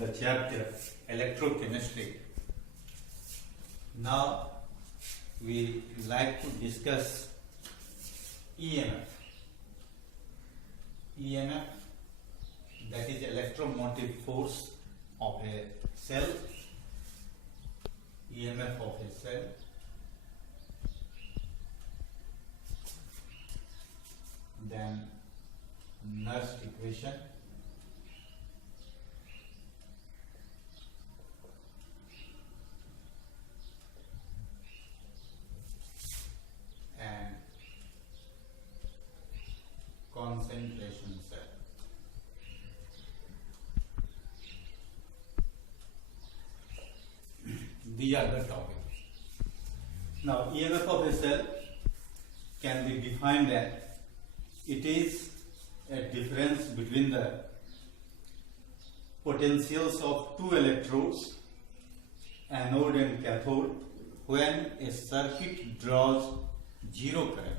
of the chapter Electrochemistry. Now we like to discuss EMF. EMF, that is electromotive force of a cell. EMF of a cell. Then Nernst equation. And concentration cell. These are the topics. Now, EMF of a cell can be defined as it is a difference between the potentials of two electrodes, anode and cathode, when a circuit draws zero current.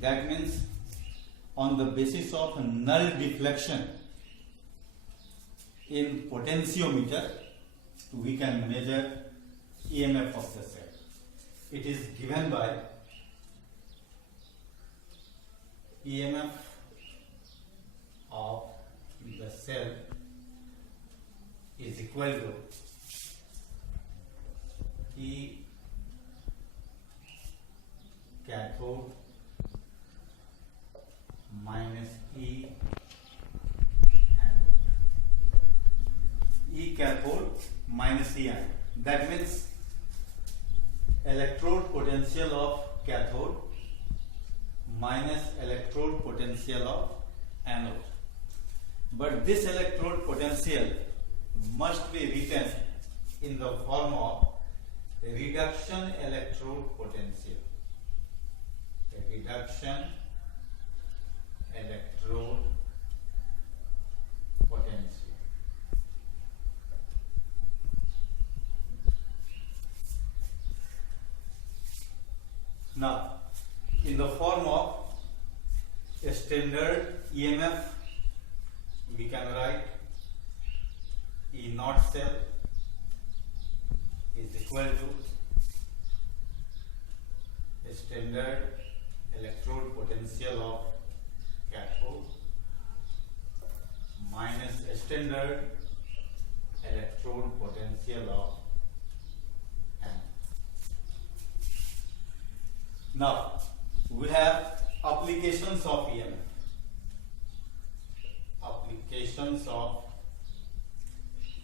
That means on the basis of null deflection in potentiometer, we can measure EMF of the cell. It is given by EMF of the cell is equal to E cathode minus E anode. E cathode minus E anode. That means electrode potential of cathode minus electrode potential of anode. But this electrode potential must be written in the form of a reduction electrode potential. A reduction electrode potential. Now, in the form of a standard EMF, we can write E naught cell is equal to a standard electrode potential of cathode minus a standard electrode potential of anode. Now, we have applications of EMF. Applications of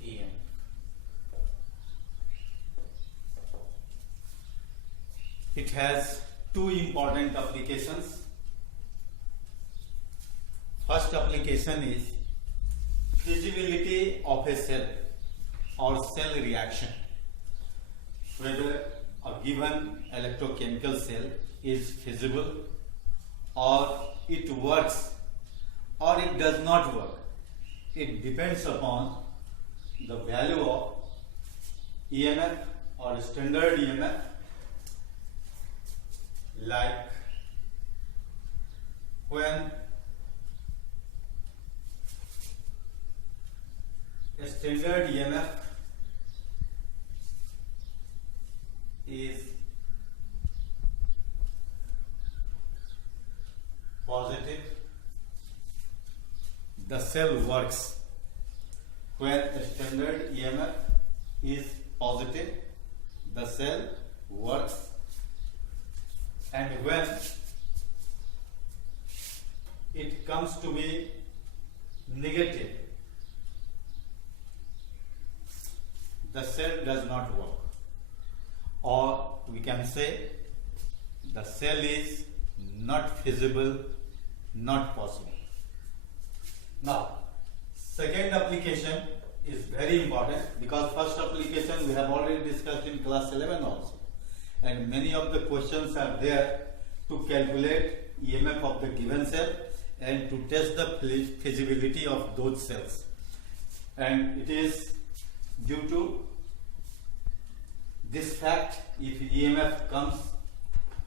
EMF. It has two important applications. First application is feasibility of a cell or cell reaction. Whether a given electrochemical cell is feasible or it works or it does not work. It depends upon the value of EMF or standard EMF, like when a standard EMF is positive, the cell works. When a standard EMF is positive, the cell works. And when it comes to be negative, the cell does not work. Or we can say the cell is not feasible, not possible. Now, second application is very important because first application we have already discussed in class 11 also. And many of the questions are there to calculate EMF of the given cell and to test the feasibility of those cells. And it is due to this fact, if EMF comes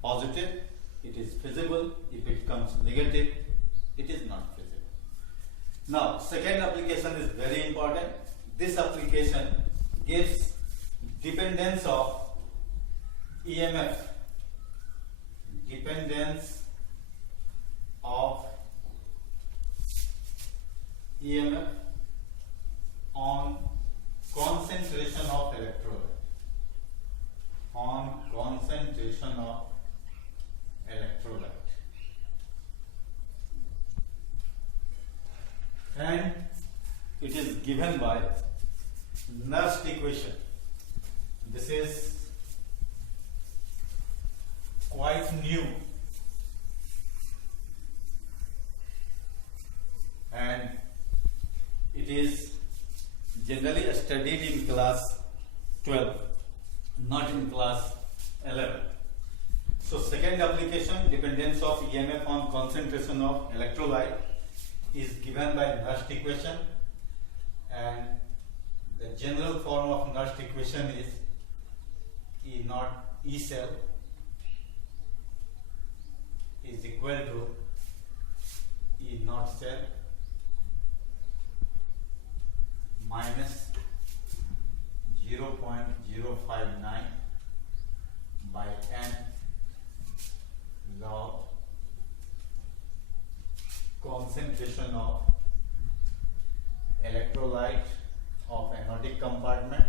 positive, it is feasible. If it comes negative, it is not feasible. Now, second application is very important. this application gives dependence of EMF, dependence of EMF on concentration of electrolyte, on concentration of electrolyte, and it is given by Nernst equation. This is quite new and it is generally studied in class 12, not in class 11. So second application, dependence of EMF on concentration of electrolyte, is given by Nernst equation, and the general form of Nernst equation is E naught E cell is equal to E naught cell minus 0.059 by n log concentration of electrolyte of anodic compartment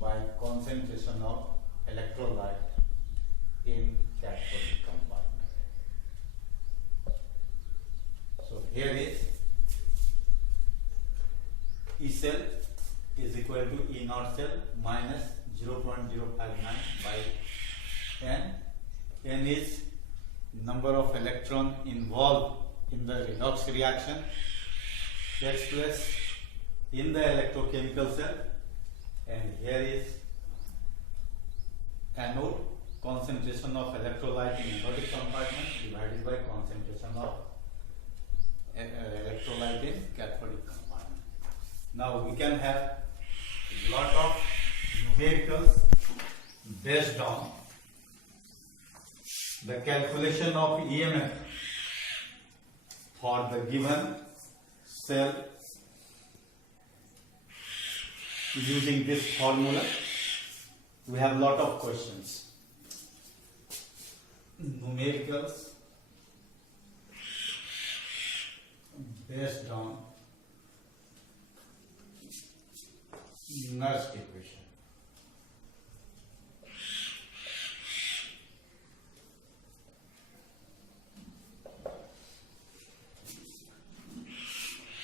by concentration of electrolyte in cathodic compartment. So here is E cell is equal to E naught cell minus 0.059 by n. N is number of electron involved in the redox reaction takes place in the electrochemical cell, and here is anode, concentration of electrolyte in anodic compartment divided by concentration of electrolyte in cathodic compartment. Now we can have lot of numericals based on the calculation of EMF for the given cell using this formula. We have lot of questions. Numericals based on Nernst equation.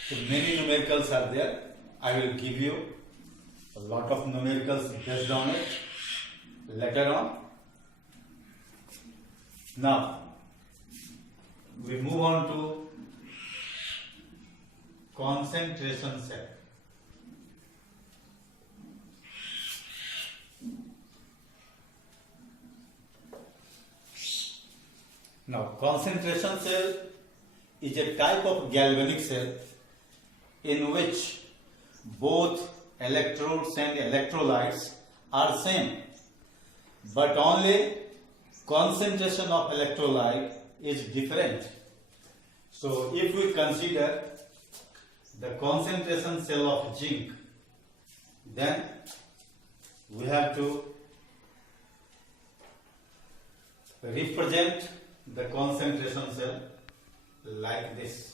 So many numericals are there. I will give you a lot of numericals based on it later on. Now we move on to concentration cell. Now concentration cell is a type of galvanic cell in which both electrodes and electrolytes are same, but only concentration of electrolyte is different. So if we consider the concentration cell of zinc, then we have to represent the concentration cell like this.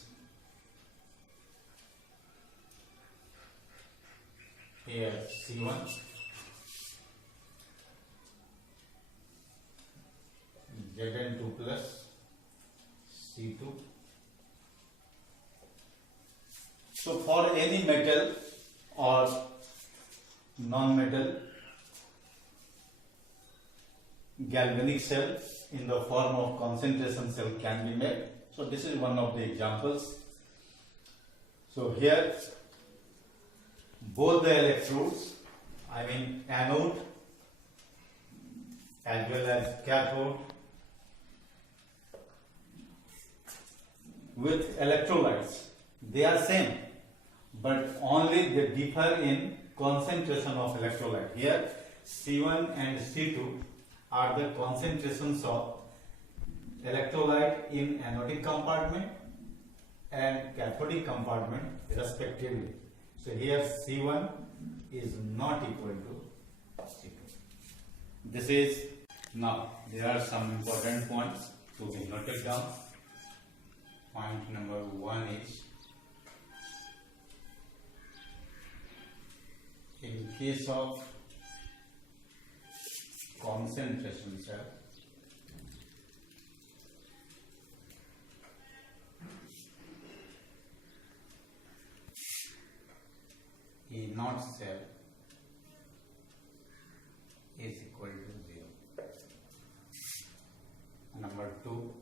Here C1, Zn2 plus C2. So for any metal or non-metal galvanic cell in the form of concentration cell can be made. So this is one of the examples. So here both the electrodes, I mean anode as well as cathode, with electrolytes, they are same, but only they differ in concentration of electrolyte. Here C1 and C2 are the concentrations of electrolyte in anodic compartment, and cathodic compartment respectively. So here C1 is not equal to C2. This is, now there are some important points to be noted down. Point number 1 is, in case of concentration cell, A naught cell is equal to 0. Number 2,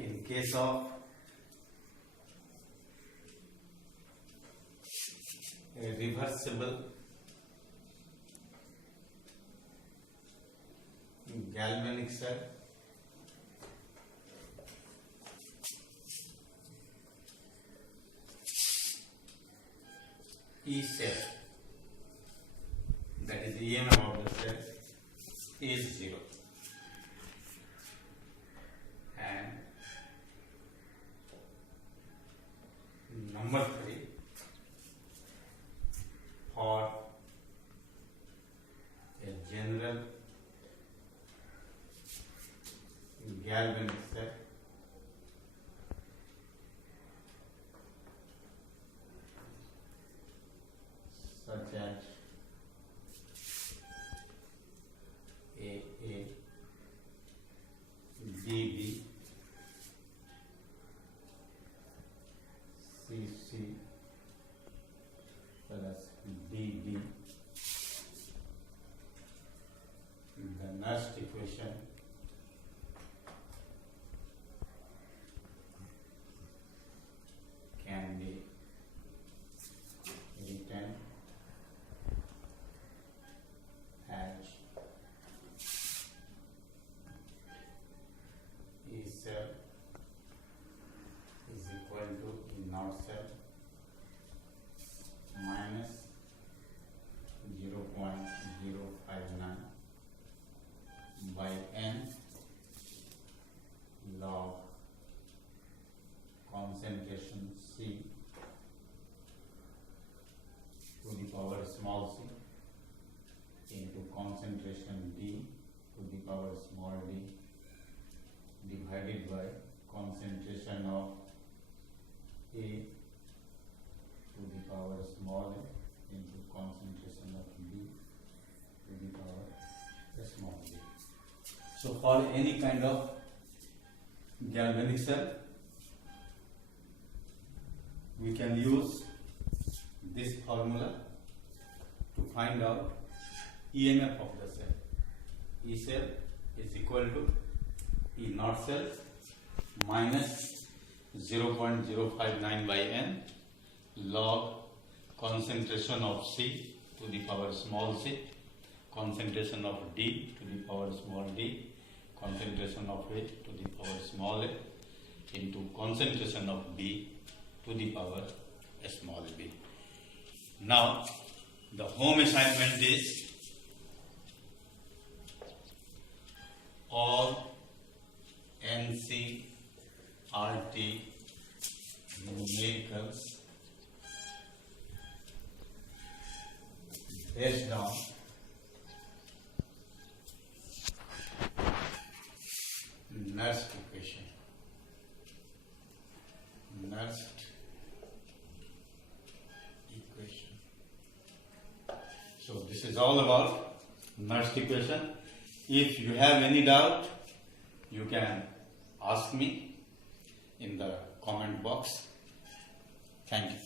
in case of a reversible galvanic cell, E cell, that is EMF of the cell, is 0. And number 3, for a general galvanic cell, such as AA, DB, CC plus DB, the Nernst equation can be written as E cell is equal to E naught cell minus 0.059 by n log concentration C to the power small c into concentration D to the power small d divided by concentration of A to the power small a into concentration of B to the power small d. So for any kind of galvanic cell, we can use this formula to find out EMF of the cell. E cell is equal to E naught cell minus 0.059 by n log concentration of C to the power small c, concentration of D to the power small d, concentration of A to the power small a into concentration of B to the power small b. Now the home assignment is all NCERT numericals based on Nernst equation. Nernst equation. So this is all about Nernst equation. If you have any doubt, you can ask me in the comment box. Thank you.